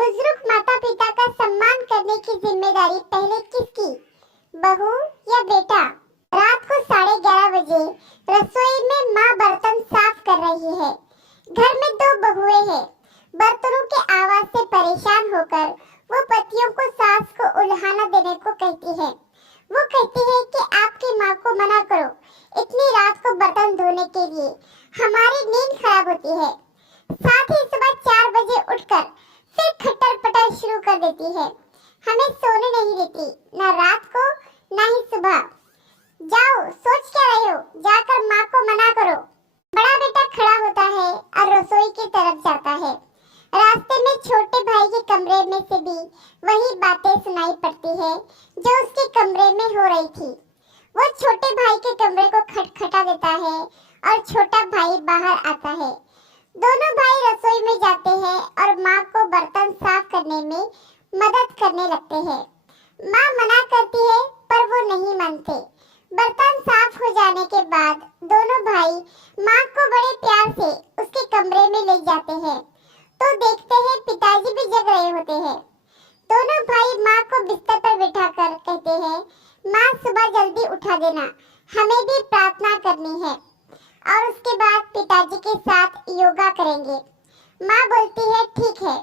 बुजुर्ग माता पिता का सम्मान करने की जिम्मेदारी पहले किसकी, बहू या बेटा? रात को 11:30 बजे रसोई में माँ बर्तन साफ कर रही है। घर में 2 बहुएं हैं। बर्तनों के आवाज से परेशान होकर वो पतियों को सास को उल्हाना देने को कहती है। वो कहती है कि आपकी माँ को मना करो, इतनी रात को बर्तन धोने के लिए, हमारी नींद खराब होती है। साथ ही सुबह 4 बजे उठकर फिर खट्टर पटर शुरू कर देती है। हमें सोने नहीं देती, ना रात को ना ही सुबह। जाओ, सोच क्या रहे हो, जाकर माँ को मना करो। बड़ा बेटा खड़ा होता है और रसोई की तरफ जाता है। रास्ते में छोटे भाई के कमरे में से भी वही बातें सुनाई पड़ती है जो उसके कमरे में हो रही थी। वो छोटे भाई के कमरे को खटखटा देता है और छोटा भाई बाहर आता है। दोनों भाई रसोई में जाते हैं और माँ को बर्तन साफ करने में मदद करने लगते हैं। माँ मना करती है पर वो नहीं मानते। बर्तन साफ हो जाने के बाद दोनों भाई माँ को बड़े प्यार से उसके कमरे में ले जाते हैं तो देखते हैं पिताजी भी जग रहे होते हैं। दोनों भाई माँ को बिस्तर पर बिठाकर कहते हैं, माँ सुबह जल्दी उठा देना, हमें भी प्रार्थना करनी है। और उसके बाद पिताजी के साथ योगा करेंगे। माँ बोलती है ठीक है।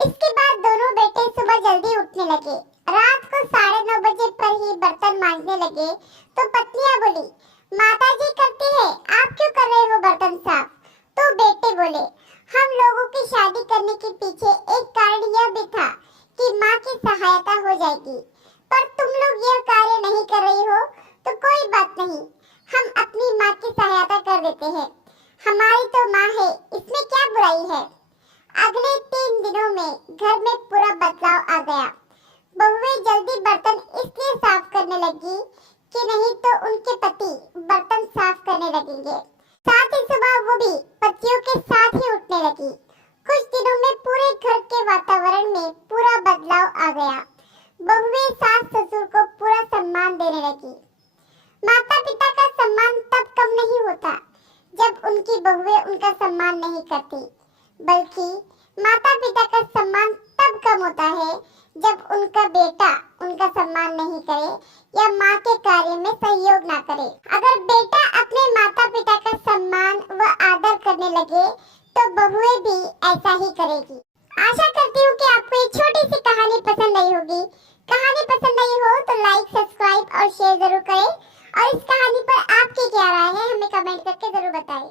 इसके बाद दोनों बेटे सुबह जल्दी उठने लगे। रात को 9:30 बजे पर ही बर्तन मांजने लगे तो पत्नियां बोली, माताजी करती है, आप क्यों कर रहे हो बर्तन साफ? तो बेटे बोले, हम लोगों की शादी करने के पीछे एक कारण यह भी था कि माँ की सहायता हो जाएगी, पर तुम लोग यह कार्य नहीं कर रही हो तो कोई बात नहीं, हम अपनी माँ की सहायता कर देते हैं। हमारी तो माँ है, इसमें क्या बुराई है। अगले 3 दिनों में घर में पूरा बदलाव आ गया। बहुएं जल्दी बर्तन इसलिए साफ करने लगी कि नहीं तो उनके पति बर्तन साफ करने लगेंगे। साथ ही सुबह वो भी पतियों के साथ ही उठने लगी। कुछ दिनों में पूरे घर के वातावरण में पूरा बदलाव आ गया। बहुएं सास ससुर को पूरा सम्मान देने लगी। माता पिता का सम्मान तब कम नहीं होता जब उनकी बहुएं उनका सम्मान नहीं करती, बल्कि माता पिता का सम्मान तब कम होता है जब उनका बेटा उनका सम्मान नहीं करे या माँ के कार्य में सहयोग ना करे। अगर बेटा अपने माता पिता का सम्मान व आदर करने लगे तो बहुएं भी ऐसा ही करेगी। आशा करती हूँ कि आपको ये छोटी सी कहानी पसंद आई होगी। कहानी पसंद आई हो तो लाइक, सब्सक्राइब और शेयर जरूर करें और इस कहानी पर आपकी क्या राय है हमें कमेंट करके जरूर बताएं।